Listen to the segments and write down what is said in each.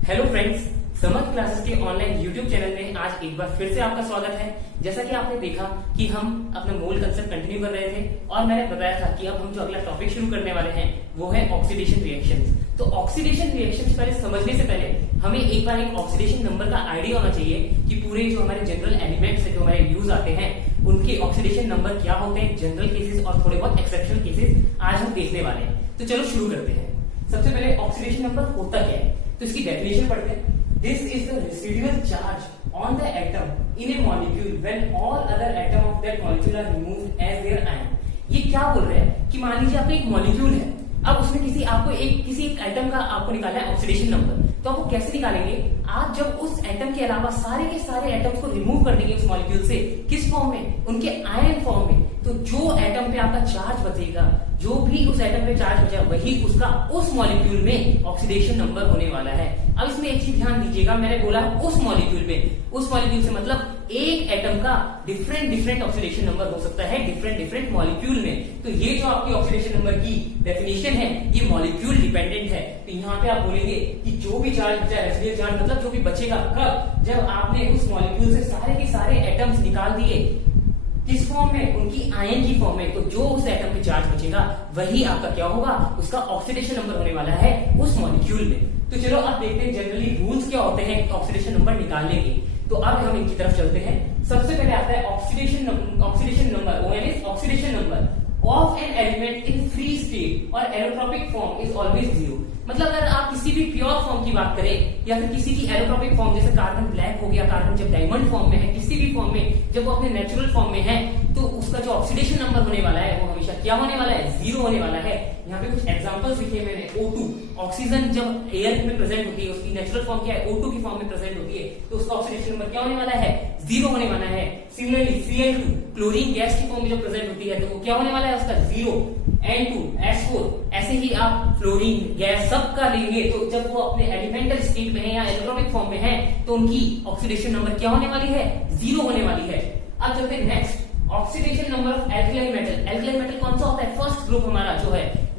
Hello friends, summer classes के online YouTube channel में आज एक बार फिर से आपका स्वागत है। जैसा कि आपने देखा कि हम अपना मूल कंसेप्ट कंटिन्यू कर रहे थे और मैंने बताया था कि अब हम जो अगला टॉपिक शुरू करने वाले हैं वो है ऑक्सीडेशन रिएक्शंस। तो ऑक्सीडेशन रिएक्शंस पहले समझने से पहले हमें एक बार एक ऑक्सीडेशन नंबर का आइडिया होना चाहिए कि पूरे जो हमारे जनरल एलिमेंट्स है जो हमारे यूज आते हैं उनके ऑक्सीडेशन नंबर क्या होते हैं, जनरल केसेस और थोड़े बहुत एक्सेप्शनल केसेस आज हम देखने वाले हैं। तो चलो शुरू करते हैं। सबसे पहले ऑक्सीडेशन नंबर होता क्या है, तो इसकी डेफिनेशन पढ़ते हैं। This is the residual charge on the atom in a molecule when all other atom of that molecule are removed as their ion. ये क्या बोल रहे हैं कि मान लीजिए आपका एक मॉलिक्यूल है, अब उसमें किसी एक एटम का आपको निकालना है ऑक्सीडेशन नंबर। तो आपको कैसे निकालेंगे, आप जब उस एटम के अलावा सारे के सारे एटम्स को रिमूव कर देंगे उस मॉलिक्यूल से, किस फॉर्म में, उनके आयन फॉर्म में। तो जो एटम पे आपका चार्ज बचेगा, जो भी उस एटम पे चार्ज बचा वही उसका उस मॉलिक्यूल में ऑक्सीडेशन नंबर होने वाला है। अब इसमें एक चीज ध्यान दीजिएगा, मैंने बोला उस मॉलिक्यूल में, उस मॉलिक्यूल से मतलब एक एटम का डिफरेंट ऑक्सीडेशन नंबर हो सकता है डिफरेंट मॉलिक्यूल में। तो ये जो आपकी ऑक्सीडेशन नंबर की डेफिनेशन है ये मॉलिक्यूल डिपेंडेंट है। तो यहाँ पे आप बोलेंगे कि जो भी चार्ज बचा है, रेसिडुअल चार्ज मतलब जो भी बचेगा कब, जब आपने उस मॉलिक्यूल से सारे के सारे एटम्स निकाल दिए, किस फॉर्म में, उनकी आयन की फॉर्म में। तो जो उस एटम पे चार्ज बचेगा वही आपका क्या होगा, उसका ऑक्सीडेशन नंबर होने वाला है उस मॉलिक्यूल में। तो चलो अब देखते हैं जनरली रूल्स क्या होते हैं ऑक्सीडेशन नंबर निकालने के। तो अब हम इनकी तरफ चलते हैं। सबसे पहले आता है oxidation number, ON oxidation number of an element in free state और एरोट्रोपिक फॉर्म इज ऑलवेज 0। मतलब अगर आप किसी भी प्योर फॉर्म की बात करें या फिर किसी की एरोट्रोपिक फॉर्म, जैसे कार्बन ब्लैक हो गया, कार्बन जब डायमंड फॉर्म में है, किसी भी फॉर्म में जब वो अपने नेचुरल फॉर्म में है, तो उसका जो ऑक्सीडेशन नंबर होने वाला है वो हमेशा क्या होने वाला है, 0 होने वाला है। यहाँ पे कुछ एग्जांपल्स लिखे मैंने। O2 ऑक्सीजन जब एयर में प्रेजेंट होती है, उसकी नेचुरल फॉर्म क्या है, O2 की फॉर्म में प्रेजेंट होती है, तो उसका ऑक्सीडेशन नंबर क्या होने वाला है, 0 होने वाला है। सिमिलरली Cl2 क्लोरीन गैस की फॉर्म में जब प्रेजेंट होती है तो वो क्या होने वाला है उसका 0। N2 S4 ऐसे ही आप फ्लोरीन गैस सब का लेंगे तो जब वो अपने एलिमेंटल स्टेट में है या एरोट्रोपिक फॉर्म में है तो उनकी ऑक्सीडेशन नंबर क्या होने वाली है, 0 होने वाली है। अब चलते हैं next, oxidation number of alkaline metal. Alkaline metal कौन सा होता है, फर्स्ट ग्रुप हमारा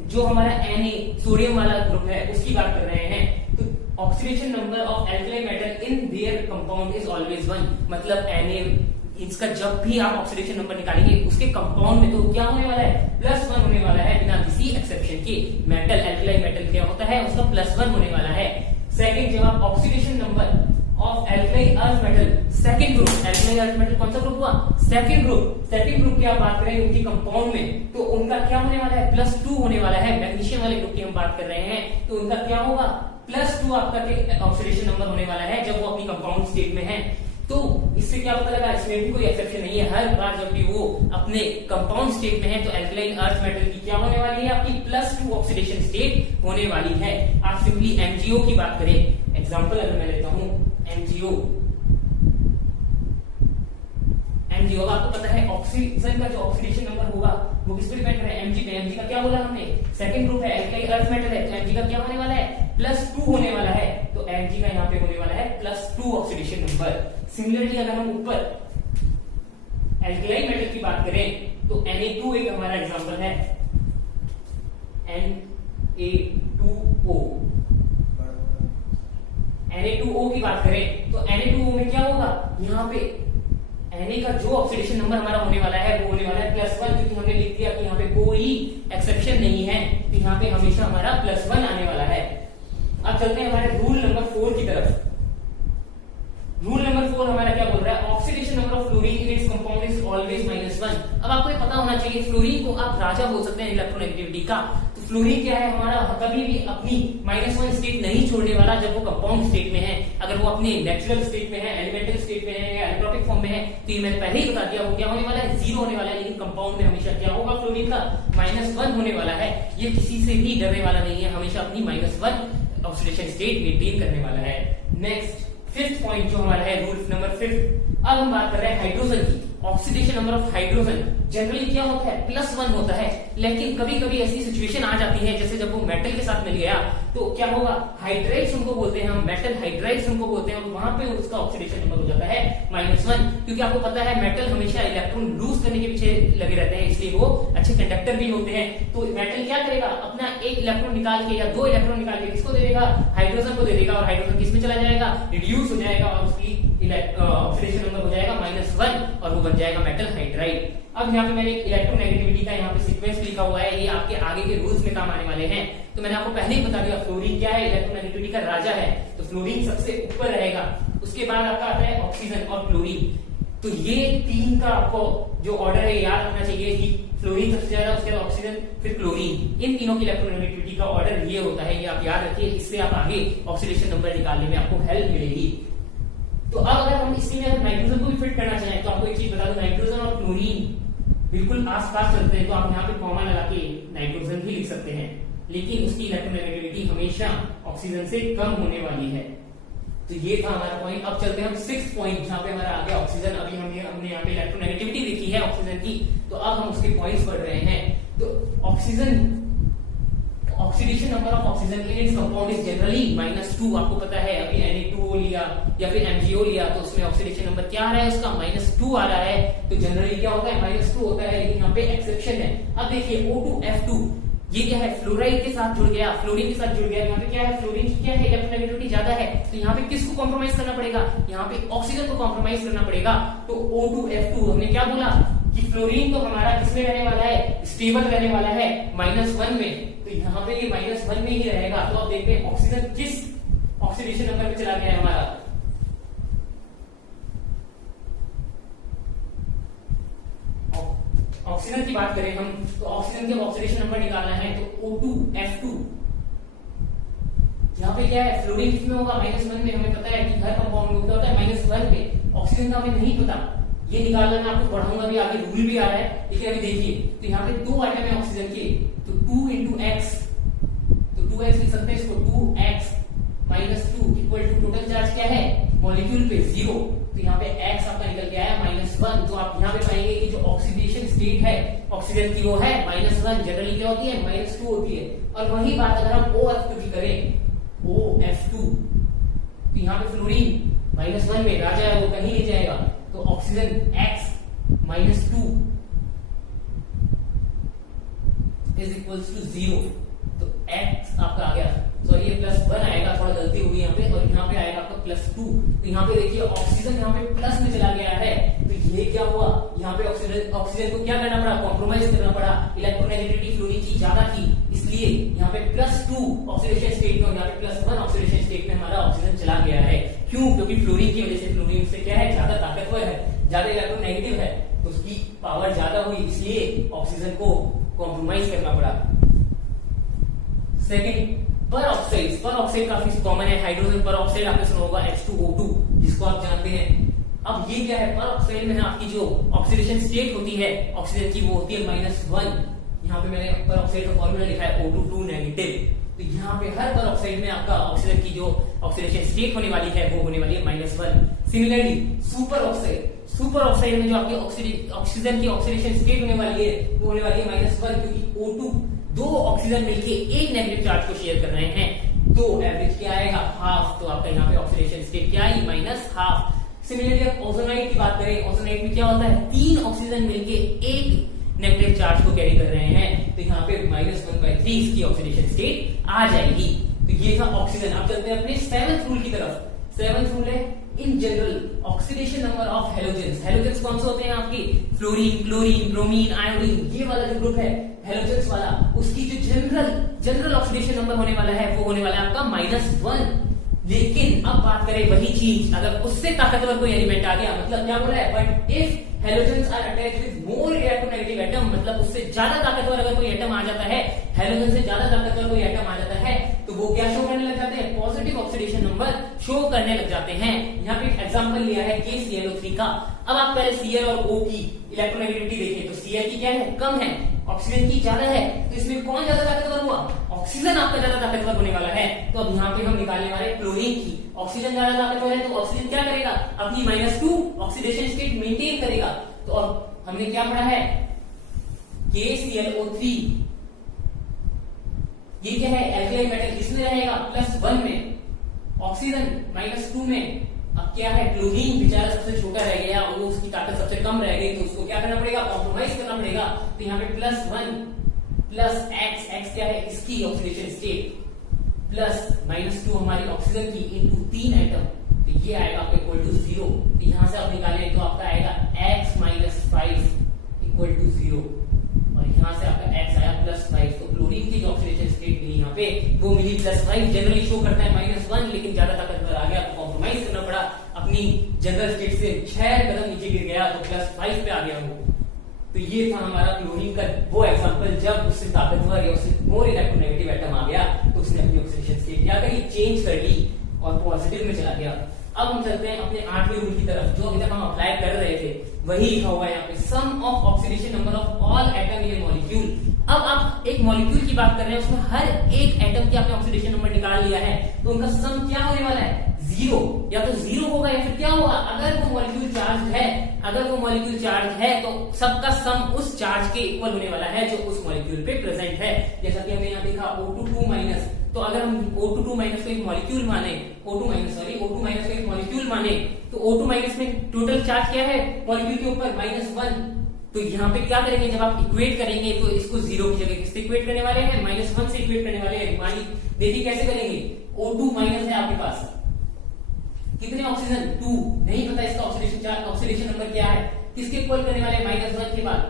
जो हमारा Na सोडियम वाला ग्रुप है उसकी बात कर रहे हैं। तो oxidation number of alkaline metal in their compound is always 1। मतलब Na इसका जब भी आप ऑक्सीडेशन नंबर निकालेंगे उसके कंपाउंड में तो क्या होने वाला है, +1 होने वाला है बिना किसी एक्सेप्शन के। मेटल एल्कलाइन मेटल क्या होता है, उसका +1 होने वाला है। सेकंड, जब आप oxidation number of alkaline earth metal, second group, alkaline earth metal कौन सा ग्रुप हुआ, सेकंड ग्रुप की आप बात करें उनके कंपाउंड में तो उनका क्या होने वाला है, +2 होने वाला है। मैग्नीशियम वाले ग्रुप की हम बात कर रहे हैं तो उनका क्या होगा, +2 आपका ऑक्सीडेशन नंबर होने वाला है जब वो अपनी कंपाउंड स्टेट में है। तो इससे क्या पता लगा, इसमें भी कोई एक्सेप्शन नहीं है। हर बार जब भी वो अपने कंपाउंड स्टेट में है तो एल्कलाइन अर्थ मेटल की क्या होने वाली है, आपकी +2 ऑक्सीडेशन स्टेट होने वाली है। आप सिंपली MgO की बात करें, एग्जांपल अगर मैं लेता हूं MgO, आपको पता है ऑक्सीजन का जो ऑक्सीडेशन नंबर होगा वो किस पे डिपेंड कर रहा है, Mg पे। Mg का क्या बोला हमने, सेकंड ग्रुप है, एल्काइल अर्थ मेटल है, तो Mg का क्या होने वाला है, +2 होने वाला है। तो Mg का यहाँ पे होने वाला है +2 ऑक्सीडेशन नंबर। सिमिलरली अगर हम ऊपर एल्कलाइन मेटल की बात करें तो Na2 एक हमारा एग्जांपल है, Na2O की बात करें तो Na2O में क्या होगा, यहाँ पे Na का जो ऑक्सीडेशन नंबर हमारा होने वाला है वो होने वाला है +1, क्योंकि हमने लिख दिया कि यहाँ पे कोई एक्सेप्शन नहीं है तो यहाँ पे हमेशा हमारा +1 आने वाला है। अब चलते हैं हमारे रूल नंबर 4 की तरफ। रूल नंबर 4 हमारा क्या बोल रहा है, oxidation number of fluorine in its compound is always -1। अब आपको ये पता होना चाहिए फ्लोरीन को आप राजा बोल सकते हैं इलेक्ट्रोनेगेटिविटी का। तो फ्लोरीन क्या है हमारा, कभी भी अपनी -1 स्टेट नहीं छोड़ने वाला जब वो कंपाउंड स्टेट में है। अगर वो अपने नेचुरल स्टेट में है, एलिमेंटल स्टेट में है या एरोट्रोपिक फॉर्म में है तो ये मैंने पहले ही बता दिया वो क्या होने वाला है, 0 होने वाला है। लेकिन कंपाउंड में हमेशा क्या होगा, फ्लोरीन का -1 होने वाला है। ये किसी से भी डरने वाला नहीं है, हमेशा अपनी -1 ऑक्सीडेशन स्टेट मेंटेन करने वाला है। नेक्स्ट 5th पॉइंट जो हमारा है, रूल नंबर 5। अब हम बात कर रहे हैं हाइड्रोजन की। Oxidation number of hydrogen generally क्या होता है, +1 होता है। लेकिन कभी कभी ऐसी सिचुएशन आ जाती है, जैसे जब वो मेटल के साथ मिल गया तो क्या होगा, हाइड्राइड्स उनको बोलते हैं हम, मेटल हाइड्राइड्स उनको बोलते हैं, और वहां पे उसका ऑक्सीडेशन नंबर हो जाता है -1। क्योंकि आपको पता है मेटल हमेशा इलेक्ट्रॉन लूज करने के पीछे लगे रहते हैं, इसलिए वो अच्छे कंडक्टर भी होते हैं। तो मेटल क्या करेगा, अपना एक इलेक्ट्रॉन निकाल के या 2 इलेक्ट्रॉन निकाल के किसको दे देगा, हाइड्रोजन को दे देगा, और हाइड्रोजन किस में चला जाएगा, रिड्यूस हो जाएगा, और उसकी ऑक्सीडेशन नंबर हो जाएगा -1, और वो बन जाएगा मेटल हाइड्राइड। अब यहाँ पे मैंने इलेक्ट्रोनेगेटिविटी का यहाँ पे सीक्वेंस लिखा हुआ है, ये आपके आगे के रूल्स में काम आने वाले हैं। तो मैंने आपको पहले ही बता दिया फ्लोरीन क्या है, इलेक्ट्रोनेगेटिविटी का राजा है, तो फ्लोरीन सबसे ऊपर रहेगा। उसके बाद आपका आता है ऑक्सीजन और क्लोरीन। तो ये 3 का आपको जो ऑर्डर है याद रखना चाहिए कि फ्लोरीन सबसे ज्यादा, उसके बाद ऑक्सीजन, फिर क्लोरीन। इन तीनों की इलेक्ट्रोनेगेटिविटी का ऑर्डर ये होता है, ये आप याद रखिए, इससे आप आगे ऑक्सीडेशन नंबर निकालने में आपको हेल्प मिलेगी। तो अब अगर हम इसमें अगर नाइट्रोजन को भी फिट करना चाहें तो आपको एक चीज बता दो, नाइट्रोजन और क्लोरीन बिल्कुल आसपास चलते हैं, तो आप यहाँ पे कॉमा लगा के नाइट्रोजन भी लिख सकते हैं, लेकिन उसकी इलेक्ट्रोनेगेटिविटी हमेशा ऑक्सीजन से कम होने वाली है। तो ये था हमारा पॉइंट। अब चलते हैं हम 6th पॉइंट, जहाँ पे हमारा आ गया ऑक्सीजन। अभी हमने यहाँ पे इलेक्ट्रोनेगेटिविटी देखी है ऑक्सीजन की, तो अब हम उसके पॉइंट्स पढ़ रहे हैं। तो oxygen, oxidation number of oxygen in its compound is generally -2। आपको पता है, अभी Na2O लिया या फिर MgO लिया तो उसमें ऑक्सीडेशन नंबर क्या आ रहा है, उसका -2 आ रहा है। तो जनरली क्या होता है, -2 होता है, लेकिन यहाँ पे एक्सेप्शन है। अब देखिए O2F2, ये क्या है, फ्लोराइड के साथ जुड़ गया, फ्लोरीन के साथ जुड़ गया। यहाँ पे क्या है, फ्लोरीन की क्या है, इलेक्ट्रोनेगेटिविटी ज्यादा है, तो यहाँ पे किसको कॉम्प्रोमाइज करना पड़ेगा, यहाँ पे ऑक्सीजन को कॉम्प्रोमाइज करना पड़ेगा। तो O2F2 हमने क्या बोला कि फ्लोरीन तो हमारा किसमें रहने वाला है, स्टेबल रहने वाला है -1 में, तो यहाँ पे ये -1 में ही रहेगा। तो अब देखते हैं ऑक्सीजन किस ऑक्सीडेशन नंबर पे चला गया है हमारा। ऑक्सीजन की बात करें हम, तो ऑक्सीजन के ऑक्सीडेशन नंबर निकालना है, तो O2F2 यहाँ पे क्या है, फ्लोरीन किसमें होगा, -1 में। हमें पता है कि हर कंपाउंड में होता है -1 पे, ऑक्सीजन का हमें नहीं पता, ये निकालना मैं आपको पढ़ाऊंगा भी आगे, रूल भी आ रहा है। लेकिन अभी देखिए, तो यहाँ पे 2 आइटम है ऑक्सीजन के, तो 2 into x, तो 2x लिख सकते हैं इसको, 2x -2 equal to total charge क्या है मॉलिक्यूल पे 0, तो यहाँ पे x आपका निकल के आया -1। तो आप यहाँ पे पाएंगे कि जो ऑक्सीडेशन स्टेट है ऑक्सीजन की वो है -1, जनरली क्या होती है -2 होती है। और वही बात अगर हम OF2 की करें, OF2, तो यहाँ पे फ्लोरीन -1 में राजा है, वो कहीं नहीं जाएगा, तो oxygen x -2 is equals to 0, तो x आपका आ गया, सॉरी ये +1 आएगा, थोड़ा गलती हुई यहाँ पे, और यहाँ पे आएगा आपका +2। तो यहाँ पे देखिए ऑक्सीजन यहाँ पे प्लस में चला गया है, तो ये क्या हुआ, यहाँ पे ऑक्सीजन को क्या करना पड़ा, कॉम्प्रोमाइज करना पड़ा, इलेक्ट्रोनेगेटिविटी फ्लोरीन की ज्यादा थी, इसलिए यहाँ पे +2 ऑक्सीडेशन स्टेट में, यहाँ पे +1 ऑक्सीडेशन स्टेट में हमारा ऑक्सीजन चला गया है। क्यों, क्योंकि फ्लोरीन की वजह से, फ्लोरीन से क्या है, ज्यादा ताकतवर है, ज्यादा इलेक्ट्रोनेगेटिव है, तो उसकी पावर ज्यादा हुई, इसलिए ऑक्सीजन को कॉम्प्रोमाइज करना पड़ा। सेकंड, पर ऑक्साइड काफी कॉमन है, हाइड्रोजन पर ऑक्साइड आपने सुना होगा H2O2, जिसको आप जानते हैं। अब ये क्या है, पर ऑक्साइड में आपकी जो ऑक्सीडेशन स्टेट होती है ऑक्सीजन की, वो होती है -1। यहाँ पे मैंने पर ऑक्साइड का फॉर्मूला लिखा है O22 नेगेटिव। तो यहाँ पे हर पर ऑक्साइड में आपका ऑक्सीजन की जो ऑक्सीडेशन स्टेट होने वाली है वो होने वाली है -1। सिमिलरली सुपर ऑक्साइड में जो आपकी ऑक्सीजन की ऑक्सीडेशन स्टेट होने वाली है वो होने वाली है -1, क्योंकि O2 दो ऑक्सीजन मिलके एक नेगेटिव चार्ज को शेयर कर रहे हैं, तो एवरेज क्या आएगा, हाफ। तो आपका यहाँ पे ऑक्सीडेशन स्टेट क्या आई, -1/2। सिमिलरली आप ओजोनाइड की बात करें, ओजोनाइड में क्या होता है, 3 ऑक्सीजन मिलके एक नेगेटिव चार्ज को कैरी कर रहे हैं, तो यहाँ पे -1/3 इसकी ऑक्सीडेशन स्टेट आ जाएगी। तो ये था ऑक्सीजन। अब चलते हैं अपने 7th रूल की तरफ। 7th रूल है, in general oxidation number of halogens. Halogens कौन से होते हैं आपकी, फ्लोरीन, क्लोरीन, ब्रोमीन, आयोडीन, ये वाला जो ग्रुप है हेलोजेंस वाला, उसकी जो जनरल ऑक्सीडेशन नंबर होने वाला है वो होने वाला है आपका -1। लेकिन अब बात करें वही चीज, अगर उससे ताकतवर कोई एलिमेंट आ गया, मतलब क्या बोला है, but if halogens are attached with more electronegative atom, मतलब उससे ज्यादा ताकतवर अगर कोई एटम आ जाता है, हेलोजन से ज्यादा ताकतवर कोई एटम आ जाता है, तो वो क्या शो करने लग जाते हैं, पॉजिटिव ऑक्सीडेशन नंबर शो करने लग जाते हैं। यहाँ पे एग्जांपल लिया है KClO3 का। अब आप पहले Cl और O की इलेक्ट्रोनेगेटिविटी देखिए, तो Cl की क्या है, कम है, ऑक्सीजन की ज्यादा है, तो इसमें कौन ज्यादा ताकतवर हुआ, ऑक्सीजन आपका ज्यादा ताकतवर होने वाला है। तो अब यहाँ पे हम निकालने वाले क्लोरीन की, ऑक्सीजन ज्यादा ताकतवर है, तो ऑक्सीजन क्या करेगा, अपनी -2 ऑक्सीडेशन स्टेट मेंटेन करेगा, तो तो अब हमने क्या पढ़ा है, KClO3, ये क्या है, एल्कलाइन मेटल, इसमें रहेगा +1 में, ऑक्सीजन -2 में। अब क्या है, क्लोरीन बेचारा सबसे छोटा रह गया और उसकी ताकत सबसे कम रह गई, तो उसको क्या करना पड़ेगा, कॉम्प्रोमाइज करना पड़ेगा। तो यहाँ पे +1 प्लस x क्या है, इसकी ऑक्सीडेशन स्टेट, प्लस -2 हमारी ऑक्सीजन की इनटू 3 एटम, तो ये आएगा आपका इक्वल टू 0। तो यहां से आप निकालें तो आपका आएगा x - 5 इक्वल टू 0, और यहां से आपका x आया +5। तो क्लोरीन की जो ऑक्सीडेशन स्टेट मिली यहाँ पे वो मिली +5। जनरली शो करता है -1, लेकिन ज्यादा ताकतवर आ गया तो कॉम्प्रोमाइज करना पड़ा, अपनी जनरल स्टेट से 6 कदम नीचे गिर गया तो +5 पे आ गया वो। तो ये था हमारा क्लोरीन का वो एग्जांपल, जब उससे ताकतवर या उससे मोर इलेक्ट्रोनेगेटिव एटम आ गया तो उसने अपनी ऑक्सीडेशन स्टेट क्या करी, चेंज कर ली और पॉजिटिव में चला गया। अब हम चलते हैं अपने 8वें रूल की तरफ, जो अभी तक हम अप्लाई कर रहे थे वही लिखा हुआ है यहाँ पे, sum of oxidation number of all atom in a molecule. अब आप एक मॉलिक्यूल की बात कर रहे हैं, उसमें हर एक एटम की आपने ऑक्सीडेशन नंबर निकाल लिया है, तो उनका सम क्या होने वाला है, 0। या तो 0 होगा या फिर क्या होगा, अगर वो मॉलिक्यूल चार्ज है, अगर वो मॉलिक्यूल चार्ज है तो सबका सम उस चार्ज के इक्वल होने वाला है जो उस मॉलिक्यूल पे प्रेजेंट है। जैसा कि हमने यहाँ देखा O2 तो अगर हम O2 को एक मॉलिक्यूल माने, O2 को एक मॉलिक्यूल माने, तो O2 में टोटल चार्ज क्या है मॉलिक्यूल के ऊपर, -1। तो यहाँ पे क्या करेंगे, जब आप इक्वेट करेंगे तो इसको 0 की जगह किससे इक्वेट करने वाले हैं, -1 से इक्वेट करने वाले हैं। मानिए देखिए कैसे करेंगे, O2 है आपके पास, कितने ऑक्सीजन 2, नहीं पता इसका ऑक्सीडेशन नंबर क्या है, किसके इक्वल करने वाले हैं, -1 के बाद,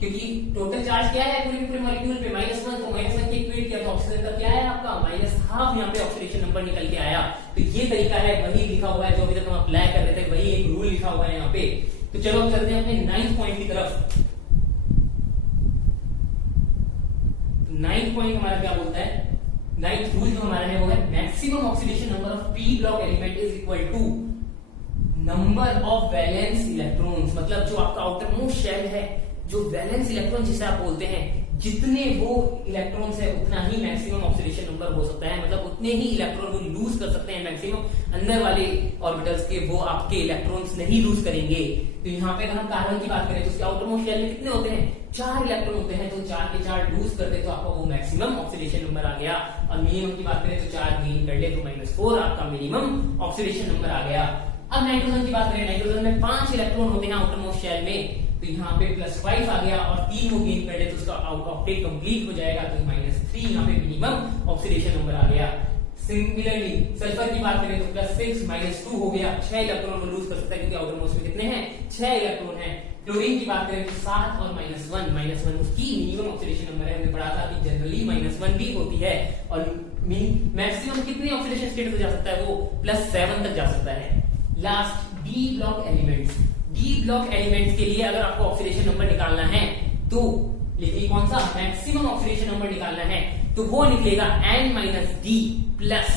क्योंकि टोटल चार्ज क्या है पूरे मॉलिक्यूल पे, -1, तो -1 के इक्वेट किया तो ऑक्सीजन का क्या है आपका -12, यहाँ पे ऑक्सीडेशन नंबर निकल के आया। तो ये तरीका है, वही लिखा हुआ है जो अभी तक हम अप्लाई कर रहे थे, वही एक रूल लिखा हुआ है यहाँ पे। तो चलो अब चलते हैं अपने 9th पॉइंट की तरफ। 9th पॉइंट हमारा क्या बोलता है, 9th रूल जो हमारा है वो है maximum oxidation number of p block element is equal to number of valence electrons. मतलब जो आपका आउटर मोस्ट शेल है, जो वैलेंस इलेक्ट्रॉन जिसे आप बोलते हैं, जितने वो इलेक्ट्रॉन्स है उतना ही मैक्सिमम ऑक्सीडेशन नंबर हो सकता है, मतलब उतने ही इलेक्ट्रॉन वो लूज कर सकते हैं मैक्सिमम। अंदर वाले ऑर्बिटल्स के वो आपके इलेक्ट्रॉन्स नहीं लूज करेंगे। तो यहाँ पे अगर हम कार्बन की बात करें तो उसके आउटर मोस्ट शेल में कितने होते हैं, 4 इलेक्ट्रॉन होते हैं, तो 4 के 4 लूज कर दे तो आपका वो मैक्सिमम ऑक्सीडेशन नंबर आ गया। और मिनिमम की बात करें तो 4 गेन कर ले तो -4 आपका मिनिमम ऑक्सीडेशन नंबर आ गया। अब नाइट्रोजन की बात करें, नाइट्रोजन में 5 इलेक्ट्रॉन होते हैं आउटर मोस्ट शेल में, तो यहाँ पे +5 आ गया और 3 को गेन कर ले तो उसका ऑक्टेट कंप्लीट हो जाएगा, तो -3 यहाँ पे मिनिमम ऑक्सीडेशन नंबर आ गया। सिमिलरली सल्फर की बात करें तो +6 -2 हो गया, 6 इलेक्ट्रॉन को लूज कर सकता है क्योंकि आउटर मोस्ट में कितने हैं, 6 इलेक्ट्रॉन हैं। क्लोरीन की बात करें तो 7 और -1 उसकी मिनिमम ऑक्सीडेशन नंबर है, हमने पढ़ा था कि जनरली -1 भी होती है, और मैक्सिमम कितनी ऑक्सीडेशन स्टेट हो जा सकता है, वो +7 तक जा सकता है। Last D block elements, D block elements के लिए अगर आपको ऑक्सीडेशन नंबर निकालना है तो लिखिए कौन सा, मैक्सिमम ऑक्सीडेशन नंबर निकालना है तो वो निकलेगा N-D प्लस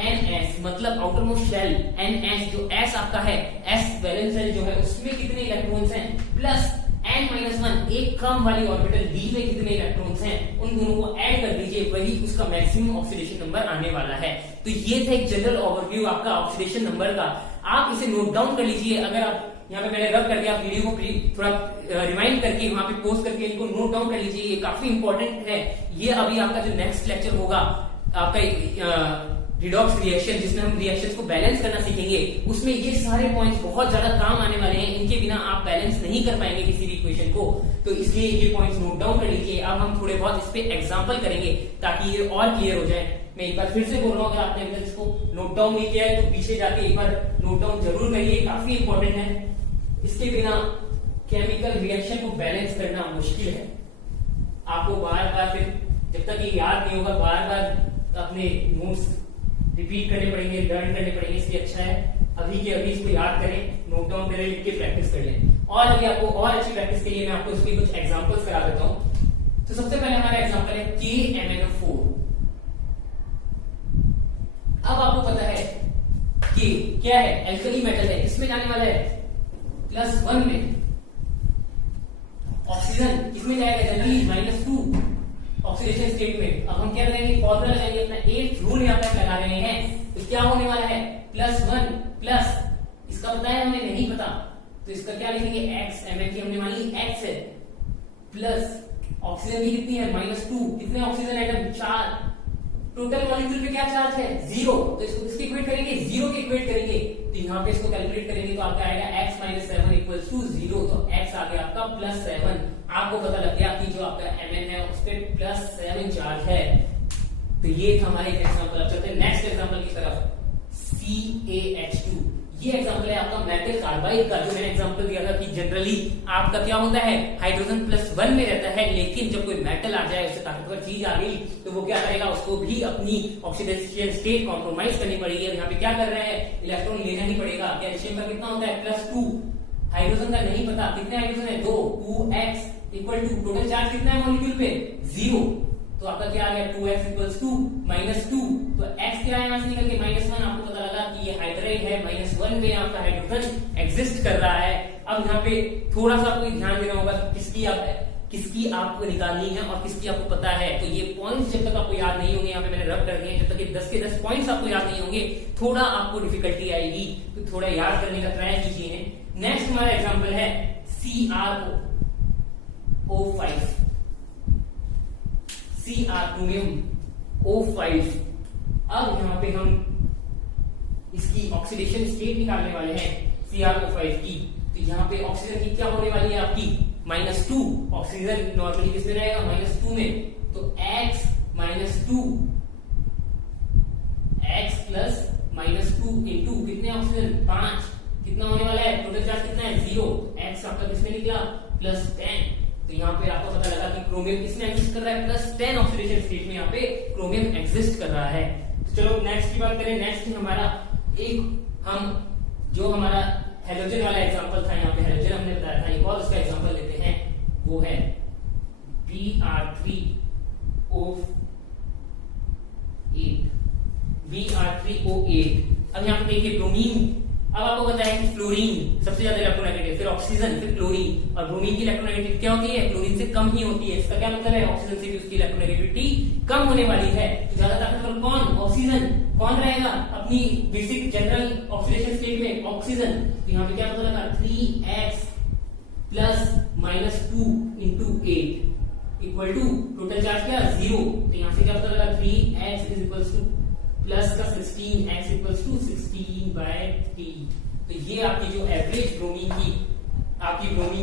NS, मतलब आउटर मोस्ट शेल NS, जो S आपका है, S वैलेंस शेल जो है उसमें कितने इलेक्ट्रॉन्स हैं, प्लस N-1 एक कम वाली ऑर्बिटल D में कितने इलेक्ट्रॉन्स हैं, उन दोनों को ऐड कर दीजिए, वही उसका मैक्सिमम ऑक्सीडेशन नंबर आने वाला है। तो ये था एक जनरल ओवरव्यू आपका ऑक्सीडेशन नंबर का। आप इसे नोट डाउन कर लीजिए, अगर आप यहाँ पे मैंने रब कर दिया, वीडियो को थोड़ा रिमाइंड करके वहां पे पोस्ट करके इनको नोट डाउन कर लीजिए, ये काफी इंपॉर्टेंट है। ये अभी आपका जो नेक्स्ट लेक्चर होगा आपका रिडॉक्स रिएक्शन, जिसमें हम रिएक्शंस को बैलेंस करना सीखेंगे, उसमें ये सारे पॉइंट्स बहुत ज्यादा काम आने वाले हैं। इनके बिना आप बैलेंस नहीं कर पाएंगे किसी भी इक्वेशन को, तो इसलिए ये पॉइंट्स नोट डाउन कर लीजिए। अब हम थोड़े बहुत इस पे एग्जांपल करेंगे ताकि ये और क्लियर हो जाए। मैं एक बार फिर से बोल रहा हूँ, अगर आपने अभी तक इसको नोट डाउन नहीं किया है तो पीछे जाके एक बार नोट डाउन जरूर करिए, काफी इंपॉर्टेंट है। इसके बिना केमिकल रिएक्शन को बैलेंस करना मुश्किल है। आपको बार बार फिर जब तक ये याद नहीं होगा, बार बार अपने नोट्स रिपीट करने पड़ेंगे, लर्न करने पड़ेंगे। इसलिए अच्छा है अभी के अभी इसको याद करें, नोट डाउन करें, लिख के प्रैक्टिस कर लें। और अभी आपको और अच्छी प्रैक्टिस के लिए मैं आपको इसके कुछ एग्जांपल्स करा देता हूं। तो सबसे पहले हमारा एग्जांपल है KMnO4। अब आपको पता है कि क्या है, एल्कली मेटल है, इसमें जाने वाला है +1 में। ऑक्सीजन किसमें जाएगा, जनरली -2 ऑक्सीडेशन स्टेट में। अब हम क्या करेंगे, फॉर्मूला लगाएंगे, अपना 8th रूल यहाँ पे लगा रहे हैं। तो क्या होने वाला है, +1 प्लस, इसका पता है हमें नहीं पता, तो तो इसका क्या लिखेंगे x, Mn की हमने मान ली x है, प्लस ऑक्सीजन की कितनी है -2, कितने ऑक्सीजन आइटम 4, टोटल मॉलिक्यूल पे क्या चार्ज है 0, तो इसको किसके इक्वेट करेंगे 0 के इक्वेट करेंगे, तो यहाँ पे इसको कैलकुलेट करेंगे तो आपका आएगा x - 7 = 0, तो x आ गया आपका +7। आपको पता लग गया कि जो आपका Mn है उस पे +7 चार्ज है। तो ये था हमारा एक एग्जांपल। अब चलते हैं नेक्स्ट एग्जांपल की तरफ, CaH2। ये एग्जांपल है आपका मेटल कार्बाइड का, जो मैंने एग्जांपल दिया था कि जनरली आपका क्या होता है हाइड्रोजन +1 में रहता है, लेकिन जब कोई मेटल आ जाए, उससे ताकतवर चीज आ गई, तो वो क्या करेगा, उसको भी अपनी ऑक्सीडेशन स्टेट कॉम्प्रोमाइज करनी पड़ेगी। यहाँ पे क्या कर रहे हैं, इलेक्ट्रॉन लेना ही पड़ेगा। कैल्शियम का कितना होता है +2, हाइड्रोजन का नहीं पता कितने हाइड्रोजन है 2, 2x = टोटल चार्ज कितना है मॉलिक्यूल पे 0, तो आपका क्या आ गया 2x = -2, तो x क्या है यहाँ से निकल के -1। आपको पता लगा कि ये हाइड्राइड है, -1 में आपका हाइड्रोजन एग्जिस्ट कर रहा है। अब यहाँ पे थोड़ा सा आपको ध्यान देना होगा किसकी आपको निकालनी है और किसकी आपको पता है। तो ये पॉइंट्स जब तक आपको याद नहीं होंगे, यहाँ पे मैंने रब कर दिए, जब तक ये 10 के 10 पॉइंट्स आपको याद नहीं होंगे, थोड़ा आपको डिफिकल्टी आएगी, तो थोड़ा याद करने का ट्राई कीजिए। नेक्स्ट हमारा एग्जाम्पल है CrO5, CrO5। अब यहाँ पे हम इसकी ऑक्सीडेशन स्टेट निकालने वाले हैं CrO5 की। तो यहाँ पे ऑक्सीजन की क्या होने वाली है आपकी -2, ऑक्सीजन नॉर्मली किसमें रहेगा -2 में, तो x -2 x प्लस -2 इंटू कितने ऑक्सीजन 5, कितना होने वाला है टोटल चार्ज कितना है 0, x आपका किसमें निकला +10। तो यहाँ पे आपको पता लगा कि क्रोमियम किसमें एग्जिस्ट कर रहा है +10 ऑक्सीडेशन स्टेट में, यहाँ पे क्रोमियम एग्जिस्ट कर रहा है। तो चलो नेक्स्ट की बात करें। नेक्स्ट हमारा हमारा हेलोजन वाला एग्जांपल था, यहाँ पे हेलोजन हमने बताया था, एक और उसका एग्जांपल लेते हैं, वो है Br3O8। अब यहाँ पे देखिए ब्रोमीन, अब आपको पता है कि फ्लोरीन सबसे ज्यादा इलेक्ट्रोनेगेटिव, फिर ऑक्सीजन, फिर क्लोरीन, और ब्रोमीन की इलेक्ट्रोनेगेटिविटी क्या होती है क्लोरीन से कम ही होती है। इसका क्या मतलब है ऑक्सीजन से भी उसकी इलेक्ट्रोनेगेटिविटी कम होने वाली है। तो ज्यादा ताकतवर कौन, ऑक्सीजन। कौन रहेगा अपनी बेसिक जनरल ऑक्सीडेशन स्टेट में, ऑक्सीजन। तो यहाँ पे क्या पता लगा 3x plus -2 into 8 equal to total charge क्या 0। तो यहाँ से क्या पता लगा 3x इज प्लस का 16x इक्वल्स टू 16/3। तो ये आपकी जो एवरेज ब्रोमीन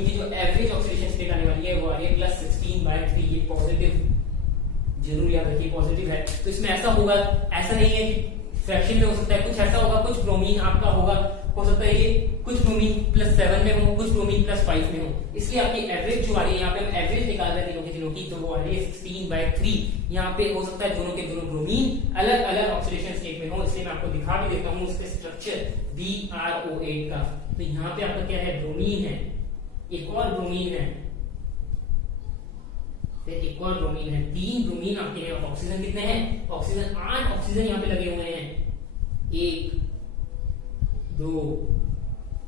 की जो एवरेज ऑक्सीडेशन स्टेट आने वाली है वो आ रही है +16/3। ये पॉजिटिव जरूर याद रखिए, पॉजिटिव है। तो इसमें ऐसा होगा, ऐसा नहीं है कि फ्रैक्शन में हो सकता है, कुछ ऐसा होगा, कुछ ब्रोमीन आपका होगा, हो सकता है ये कुछ ब्रोमीन +7 में हो, कुछ ब्रोमीन +5 में हो। इसलिए आपकी एवरेज जो आ रही है, यहाँ पे हम एवरेज निकाल रहे हैं तीनों की, तो वो आ रही है 16/3। यहाँ पे हो सकता है दोनों के दोनों ब्रोमीन अलग अलग ऑक्सीडेशन स्टेट में हो, इसलिए मैं आपको दिखा भी देता हूँ उसके स्ट्रक्चर BrO8 का। तो यहाँ पे आपका क्या है ब्रोमीन है, एक और ब्रोमीन है, एक और ब्रोमीन है, 3 ब्रोमीन आपके हैं। ऑक्सीजन कितने हैं, ऑक्सीजन 8 ऑक्सीजन यहाँ पे लगे हुए हैं, 1 2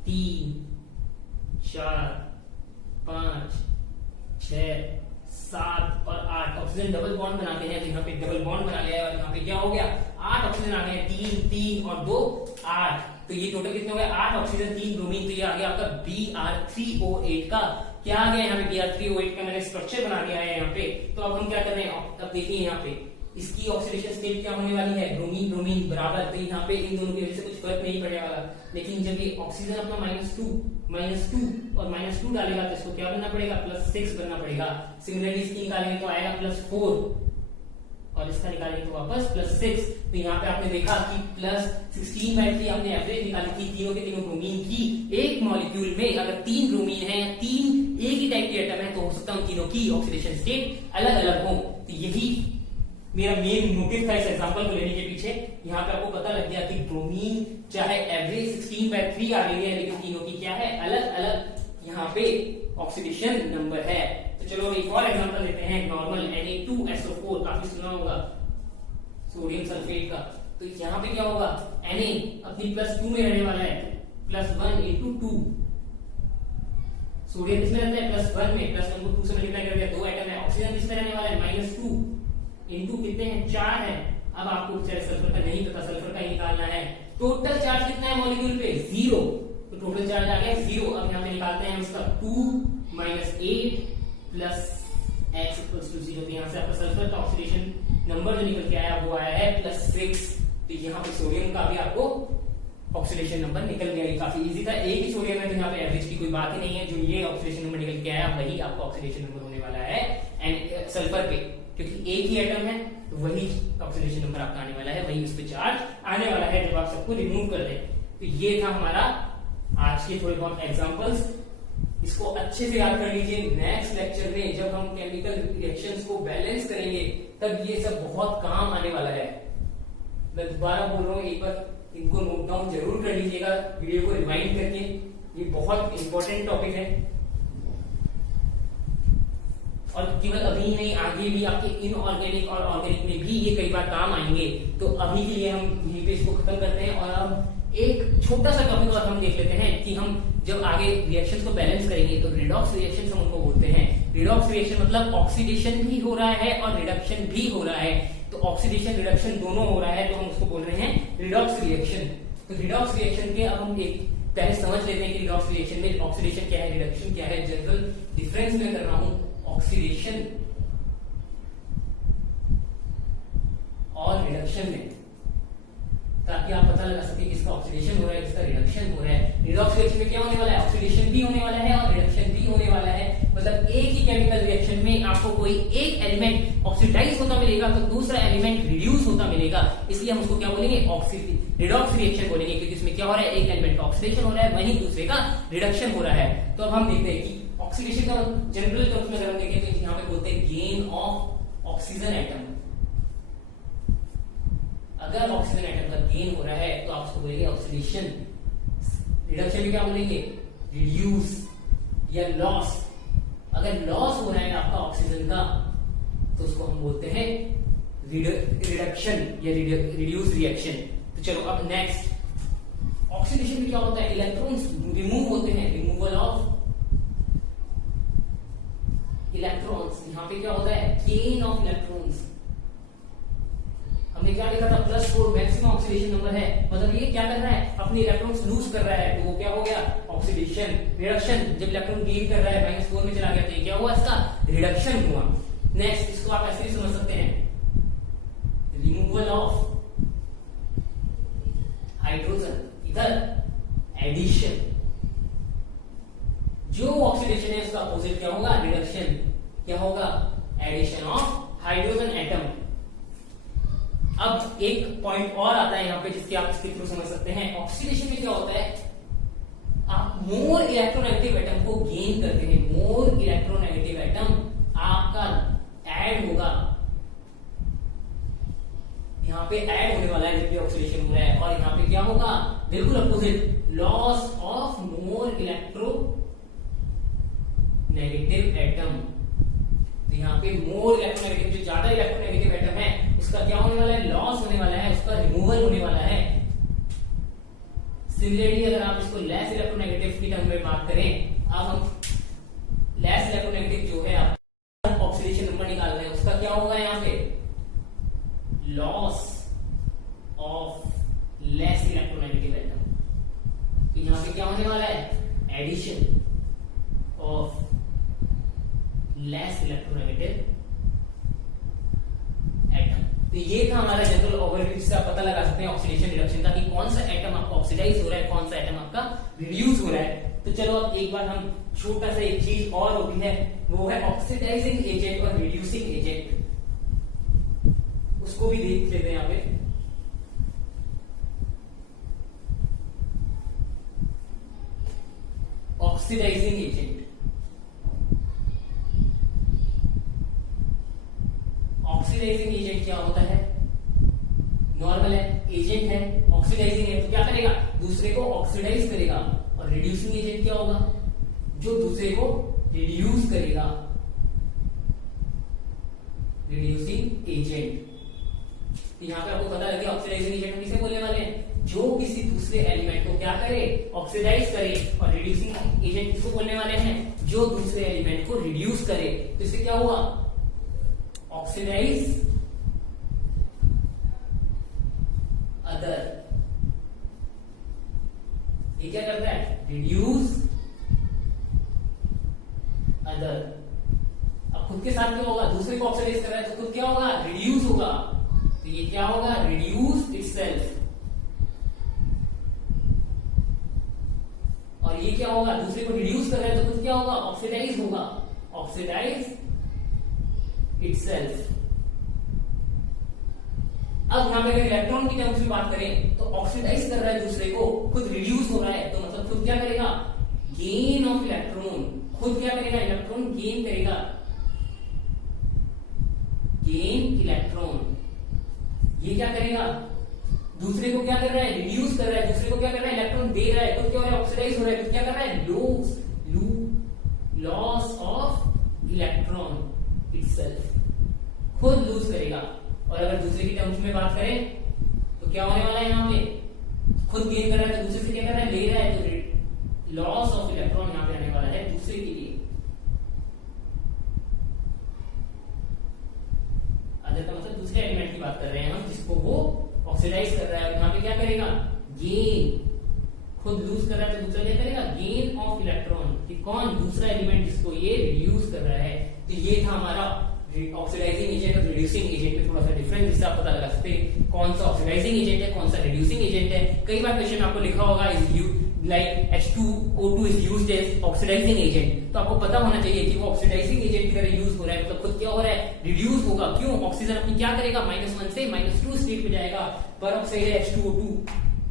3 4 5 6 7 और 8 ऑक्सीजन डबल बॉन्ड बनाते हैं। तो यहाँ पे डबल बॉन्ड बना लिया है और यहाँ पे क्या हो गया 8 ऑक्सीजन आ गए, 3 3 और 2 8। तो ये टोटल कितने हो गए 8 ऑक्सीजन 3 ब्रोमीन। तो ये आ गया आपका Br3O8 का क्या आ गया, यहाँ पे Br3O8 का मैंने स्ट्रक्चर बना दिया है यहाँ पे। तो अब हम क्या कर रहे हैं, अब देखिए यहाँ पे इसकी ऑक्सीडेशन स्टेट क्या होने वाली है ब्रोमीन ब्रोमीन बराबर। तो यहाँ पे इन दोनों की वजह से कुछ फर्क नहीं पड़ने वाला, लेकिन जब ये ऑक्सीजन अपना -2 और -2 डालेगा तो इसको क्या बनना पड़ेगा +6 बनना पड़ेगा। सिमिलरली इसकी निकालेंगे तो आएगा +4 और इसका निकालेंगे तो वापस +6। तो यहाँ पे आपने देखा कि +16/3 आपने एवरेज निकाली थी तीनों के तीनों ब्रोमीन की। एक मॉलिक्यूल में अगर 3 ब्रोमीन है, 3 एक ही टाइप के एटम है, तो हो सकता है उन तीनों की ऑक्सीडेशन स्टेट अलग अलग हो। तो यही मेरा मेन मोटिव था इस एग्जांपल को लेने के पीछे। यहाँ पे आपको पता लग गया कि ब्रोमीन चाहे एवरेज 16/3 आ रही है, लेकिन तीनों की क्या है अलग अलग यहाँ पे ऑक्सीडेशन नंबर है। तो चलो एक और एग्जांपल लेते हैं, नॉर्मल Na2SO4, काफी सुना होगा सोडियम सल्फेट का। तो यहाँ पे क्या होगा Na अपनी +2 में रहने वाला है, +1 × 2। सोडियम किसमें रहता है +1 में, +1 को 2 से मल्टीप्लाई कर दिया, 2 एटम है। ऑक्सीजन किसमें रहने वाला है -2 इंटू कितने हैं 4 है। अब आपको बेचारे सल्फर का नहीं पता, सल्फर का ही निकालना है। टोटल चार्ज कितना है मॉलिक्यूल पे 0। तो टोटल चार्ज आ गया 0। अब यहाँ पे निकालते हैं हम इसका 2 - 8 प्लस x इक्वल्स टू 0। तो यहाँ से आपका सल्फर का ऑक्सीडेशन नंबर जो निकल के आया वो आया है +6। तो यहाँ पे सोडियम का भी आपको ऑक्सीडेशन नंबर निकल गया। ये काफी इजी था, एक ही सोडियम है तो यहाँ पे एवरेज की कोई बात ही नहीं है। जो ये ऑक्सीडेशन नंबर निकल के आया वही आपका ऑक्सीडेशन नंबर होने वाला है एंड सल्फर पे, क्योंकि एक ही एटम है तो वही ऑक्सीडेशन नंबर आपका आने वाला है, वही उस पे चार्ज आने वाला है जब आप सबको रिमूव कर दें। तो ये था हमारा आज के थोड़े बहुत एग्जांपल्स, इसको अच्छे से याद कर लीजिए। नेक्स्ट लेक्चर में जब हम केमिकल रिएक्शंस को बैलेंस करेंगे तब ये सब बहुत काम आने वाला है। मैं दोबारा बोल रहा हूँ, एक बार इनको नोट डाउन जरूर कर लीजिएगा वीडियो को रिवाइंड करके, ये बहुत इंपॉर्टेंट टॉपिक है और केवल अभी नहीं आगे भी आपके इनऑर्गेनिक और ऑर्गेनिक में भी ये कई बार काम आएंगे। तो अभी के लिए हम यहीं पे इसको खत्म करते हैं और अब एक छोटा सा टॉपिक और हम देख लेते हैं कि हम जब आगे रिएक्शंस को बैलेंस करेंगे तो रिडॉक्स रिएक्शन हम उनको बोलते हैं। रिडॉक्स रिएक्शन मतलब ऑक्सीडेशन भी हो रहा है और रिडक्शन भी हो रहा है, तो ऑक्सीडेशन रिडक्शन दोनों हो रहा है, तो हम उसको बोल रहे हैं रिडॉक्स रिएक्शन। तो रिडॉक्स रिएक्शन के अब हम एक पहले समझ लेते हैं कि रिडॉक्स रिएक्शन में ऑक्सीडेशन क्या है, रिडक्शन क्या है। जनरल डिफरेंस में कर रहा हूं ऑक्सीडेशन और रिडक्शन में, ताकि आप पता लगा सके किसका ऑक्सीडेशन हो रहा है किसका रिडक्शन हो रहा है। रिडॉक्स रिएक्शन में क्या होने वाला है, ऑक्सीडेशन भी होने वाला है और रिडक्शन भी होने वाला है। मतलब एक ही केमिकल रिएक्शन में आपको कोई एक एलिमेंट ऑक्सीडाइज होता मिलेगा तो दूसरा एलिमेंट रिड्यूस होता मिलेगा, इसलिए हम उसको क्या बोलेंगे, रिडॉक्स रिएक्शन बोलेंगे, क्योंकि इसमें क्या हो रहा है, एक एलिमेंट का ऑक्सीडेशन हो रहा है वहीं दूसरे का रिडक्शन हो रहा है। तो अब हम देखते हैं कि ऑक्सीडेशन का जनरल टर्म्स में अगर हम देखें तो यहाँ पे बोलते हैं गेन ऑफ ऑक्सीजन एटम। अगर ऑक्सीजन एटम का गेन हो रहा है तो आप उसको बोलेंगे ऑक्सीडेशन। रिडक्शन में क्या बोलेंगे, रिड्यूस या लॉस। अगर लॉस हो रहा है आपका ऑक्सीजन का तो उसको हम बोलते हैं रिडक्शन या रिड्यूस रिएक्शन। तो चलो अब नेक्स्ट, ऑक्सीडेशन में क्या होता है, इलेक्ट्रॉन्स रिमूव होते हैं, रिमूवल ऑफ इलेक्ट्रॉन्स। यहाँ पे क्या होता है, गेन ऑफ इलेक्ट्रॉन्स। हमने क्या लिखा था, +4 मैक्सिमम ऑक्सीडेशन नंबर है, मतलब ये क्या कर रहा है, अपने इलेक्ट्रॉन्स लूज कर रहा है, तो वो क्या हो गया, ऑक्सीडेशन। रिडक्शन, जब इलेक्ट्रॉन गेन कर रहा है -4 में चला गया तो ये क्या हुआ, इसका रिडक्शन हुआ। नेक्स्ट, इसको आप ऐसे भी समझ सकते हैं, रिमूवल ऑफ हाइड्रोजन, इधर एडिशन। जो ऑक्सीडेशन है उसका अपोजिट क्या होगा, रिडक्शन। क्या होगा, एडिशन ऑफ हाइड्रोजन एटम। अब एक पॉइंट और आता है यहाँ पे जिसके आप इसके थ्रू समझ सकते हैं। ऑक्सीडेशन में क्या होता है, आप मोर इलेक्ट्रोनेगेटिव एटम को गेन करते हैं, मोर इलेक्ट्रोनेगेटिव एटम आपका ऐड होगा, यहाँ पे ऐड होने वाला है जब भी ऑक्सीडेशन हो रहा है, और यहाँ पे क्या होगा, बिल्कुल opposite, loss of more electro negative atom. तो यहाँ पे मोर इलेक्ट्रोनेगेटिव, जो ज्यादा इलेक्ट्रोनेगेटिव एटम है उसका क्या होने वाला है, लॉस होने वाला है, उसका रिमूवल होने वाला है। सिमिलरली अगर आप इसको लेस इलेक्ट्रोनेगेटिव की टर्म में बात करें, अब हम लेस इलेक्ट्रोनेगेटिव जो है आप ऑक्सीडेशन नंबर निकाल रहे हैं, उसका क्या होगा, यहाँ पे loss of less electronegative atom. तो यहाँ पे क्या होने वाला है, addition of less electronegative atom. तो ये था हमारा जनरल ओवरव्यू, जिससे आप पता लगा सकते हैं ऑक्सीडेशन रिडक्शन का, कि कौन सा एटम आपका ऑक्सीडाइज हो रहा है, कौन सा एटम आपका रिड्यूस हो रहा है। तो चलो अब एक बार हम छोटा सा एक चीज और होती है, वो है ऑक्सीडाइजिंग एजेंट और रिड्यूसिंग एजेंट, उसको भी देख लेते हैं यहाँ पे। ऑक्सीडाइजिंग एजेंट, ऑक्सीडाइजिंग एजेंट क्या होता है, नॉर्मल है, एजेंट है, ऑक्सीडाइजिंग है, तो क्या करेगा, दूसरे को ऑक्सीडाइज करेगा। और रिड्यूसिंग एजेंट क्या होगा, जो दूसरे को रिड्यूस करेगा, रिड्यूसिंग एजेंट। यहाँ पे आपको पता लग गया ऑक्सीडाइजिंग एजेंट किसे बोलने वाले हैं, जो किसी दूसरे एलिमेंट को क्या करे, ऑक्सीडाइज करे। और रिड्यूसिंग एजेंट किसको बोलने वाले हैं, जो दूसरे एलिमेंट को रिड्यूस करे। तो इससे क्या हुआ, ऑक्सीडाइज अदर। ये क्या करता है, रिड्यूस अदर। अब खुद के साथ क्या होगा, दूसरे को ऑक्सीडाइज कर रहा है तो खुद क्या होगा, रिड्यूस होगा, तो ये क्या होगा, रिड्यूस इटसेल्फ। और ये क्या होगा, दूसरे को रिड्यूस कर रहा है तो खुद क्या होगा, ऑक्सीडाइज होगा, ऑक्सीडाइज इटसेल्फ। अब यहां पे अगर इलेक्ट्रॉन की टर्म्स में बात करें तो ऑक्सीडाइज कर रहा है दूसरे को, खुद रिड्यूस हो रहा है, तो मतलब खुद क्या करेगा, गेन ऑफ इलेक्ट्रॉन। खुद क्या करेगा, इलेक्ट्रॉन गेन करेगा, गेन इलेक्ट्रॉन। ये क्या करेगा, दूसरे को क्या कर रहा है, रिड्यूस कर रहा है, दूसरे को क्या कर रहा है, इलेक्ट्रॉन दे रहा है, खुद क्या हो रहा है, ऑक्सीडाइज हो रहा है, खुद क्या कर रहा है, लॉस ऑफ इलेक्ट्रॉन इटसेल्फ, खुद लूज करेगा। और अगर दूसरे की टर्म्स में बात करें तो क्या होने वाला है, यहां पे खुद गेन कर रहा है तो दूसरे से क्या कर रहा है, ले रहा है, तो लॉस ऑफ इलेक्ट्रॉन यहां पे आने वाला है दूसरे के लिए। अदर का मतलब दूसरे एलिमेंट की बात कर रहे हैं हम, जिसको वो ऑक्सीडाइज कर रहा है, और यहां पे क्या करेगा, गेन, खुद लूज कर रहा है तो दूसरा क्या करेगा, गेन ऑफ इलेक्ट्रॉन, कि कौन, दूसरा एलिमेंट जिसको ये रिड्यूस कर रहा है। तो ये था हमारा ऑक्सीडाइजिंग एजेंट और रिड्यूसिंग एजेंट में थोड़ा सा डिफरेंस, जिससे आप पता लगा सकते हैं कौन सा ऑक्सीडाइजिंग एजेंट है, कौन सा रिड्यूसिंग एजेंट है। कई बार क्वेश्चन आपको लिखा होगा like H2O2 is used as oxidising agent, तो आपको पता होना चाहिए कि वो ऑक्सीडाइजिंग एजेंट की तरह यूज हो रहा है, मतलब खुद क्या हो रहा है, रिड्यूस होगा। क्यों, ऑक्सीजन अपनी क्या करेगा, -1 से -2 स्टेट में जाएगा। पर ऑक्साइड है H2O2,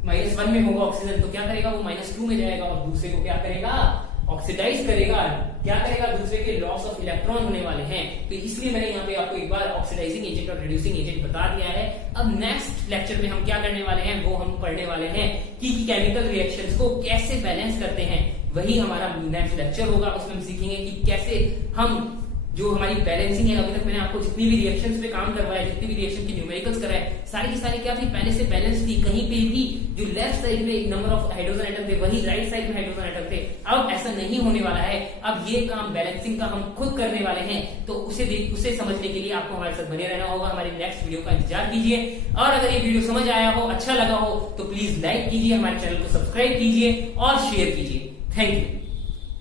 -1 में होगा ऑक्सीजन, तो क्या करेगा, वो -2 में जाएगा, और दूसरे को क्या करेगा, ऑक्सीडाइज करेगा। क्या करेगा, दूसरे के लॉस ऑफ इलेक्ट्रॉन होने वाले हैं। तो इसलिए मैंने यहाँ पे आपको एक बार ऑक्सीडाइजिंग एजेंट और रिड्यूसिंग एजेंट बता दिया है। अब नेक्स्ट लेक्चर में हम क्या करने वाले हैं, वो हम पढ़ने वाले हैं कि केमिकल रिएक्शंस को कैसे बैलेंस करते हैं। वही हमारा नेक्स्ट लेक्चर होगा, उसमें हम सीखेंगे कि कैसे हम जो हमारी बैलेंसिंग है, अभी तक मैंने आपको जितनी भी रिएक्शंस पे काम करवाया, जितनी भी रिएक्शन की न्यूमेरिकल्स कराए, सारी की सारी क्या थी, पहले से बैलेंस थी। कहीं पे भी जो लेफ्ट साइड में एक नंबर ऑफ हाइड्रोजन एटम थे, वही राइट साइड में हाइड्रोजन एटम थे। अब ऐसा नहीं होने वाला है, अब ये काम बैलेंसिंग का हम खुद करने वाले हैं। तो उसे समझने के लिए आपको हमारे साथ बने रहना होगा। हमारी नेक्स्ट वीडियो का इंतजार कीजिए, और अगर ये वीडियो समझ आया हो, अच्छा लगा हो, तो प्लीज लाइक कीजिए, हमारे चैनल को सब्सक्राइब कीजिए और शेयर कीजिए। Thank you.